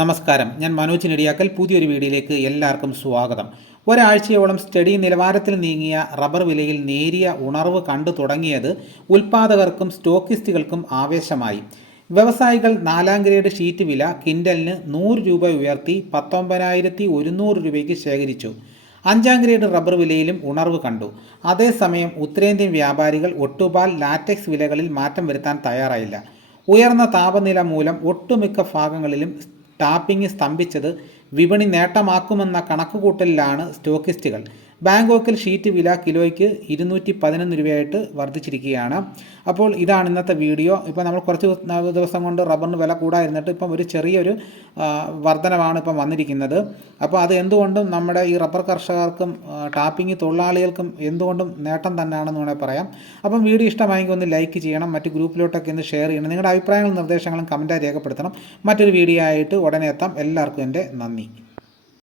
നമസ്കാരം. ഞാൻ മനോജ് നെടിയാക്കൽ. പുതിയൊരു വീഡിയോയിലേക്ക് എല്ലാവർക്കും സ്വാഗതം. ഒരാഴ്ചയോളം സ്റ്റഡി നിലവാരത്തിൽ നീങ്ങിയ റബ്ബർ വിലയിൽ നേരിയ ഉണർവ് കണ്ടു തുടങ്ങിയത് ഉൽപ്പാദകർക്കും സ്റ്റോക്കിസ്റ്റുകൾക്കും ആവേശമായി. വ്യവസായികൾ നാലാം ഗ്രേഡ് ഷീറ്റ് വില കിൻഡലിന് നൂറ് രൂപ ഉയർത്തി പത്തൊമ്പതിനായിരത്തി ഒരുന്നൂറ് രൂപയ്ക്ക് ശേഖരിച്ചു. അഞ്ചാം ഗ്രേഡ് റബ്ബർ വിലയിലും ഉണർവ് കണ്ടു. അതേസമയം ഉത്തരേന്ത്യൻ വ്യാപാരികൾ ഒട്ടുപാൽ ലാറ്റക്സ് വിലകളിൽ മാറ്റം വരുത്താൻ തയ്യാറായില്ല. ഉയർന്ന താപനില മൂലം ഒട്ടുമിക്ക ഭാഗങ്ങളിലും ടാപ്പിംഗ് സ്തംഭിച്ചത് വിപണി നേട്ടമാക്കുമെന്ന കണക്കുകൂട്ടലിലാണ് സ്റ്റോക്കിസ്റ്റുകൾ. ബാങ്കോക്കിൽ ഷീറ്റ് വില കിലോയ്ക്ക് ഇരുന്നൂറ്റി പതിനൊന്ന് രൂപയായിട്ട് വർദ്ധിച്ചിരിക്കുകയാണ്. അപ്പോൾ ഇതാണ് ഇന്നത്തെ വീഡിയോ. ഇപ്പോൾ നമ്മൾ കുറച്ച് ദിവ- ദിവസം കൊണ്ട് റബ്ബറിന് വില കൂടായിരുന്നിട്ട് ഇപ്പം ഒരു ചെറിയൊരു വർധനമാണ് ഇപ്പം വന്നിരിക്കുന്നത്. അപ്പോൾ അത് എന്തുകൊണ്ടും നമ്മുടെ ഈ റബ്ബർ കർഷകർക്കും ടാപ്പിംഗ് തൊഴിലാളികൾക്കും എന്തുകൊണ്ടും നേട്ടം തന്നെയാണെന്ന് വേണമെങ്കിൽ പറയാം. അപ്പം വീഡിയോ ഇഷ്ടമായെങ്കിൽ ഒന്ന് ലൈക്ക് ചെയ്യണം മറ്റ് ഗ്രൂപ്പിലോട്ടൊക്കെ ഒന്ന് ഷെയർ ചെയ്യണം. നിങ്ങളുടെ അഭിപ്രായങ്ങളും നിർദ്ദേശങ്ങളും കമന്റായി രേഖപ്പെടുത്തണം. മറ്റൊരു വീഡിയോ ആയിട്ട് ഉടനെ എത്താം. എല്ലാവർക്കും എന്റെ നന്ദി.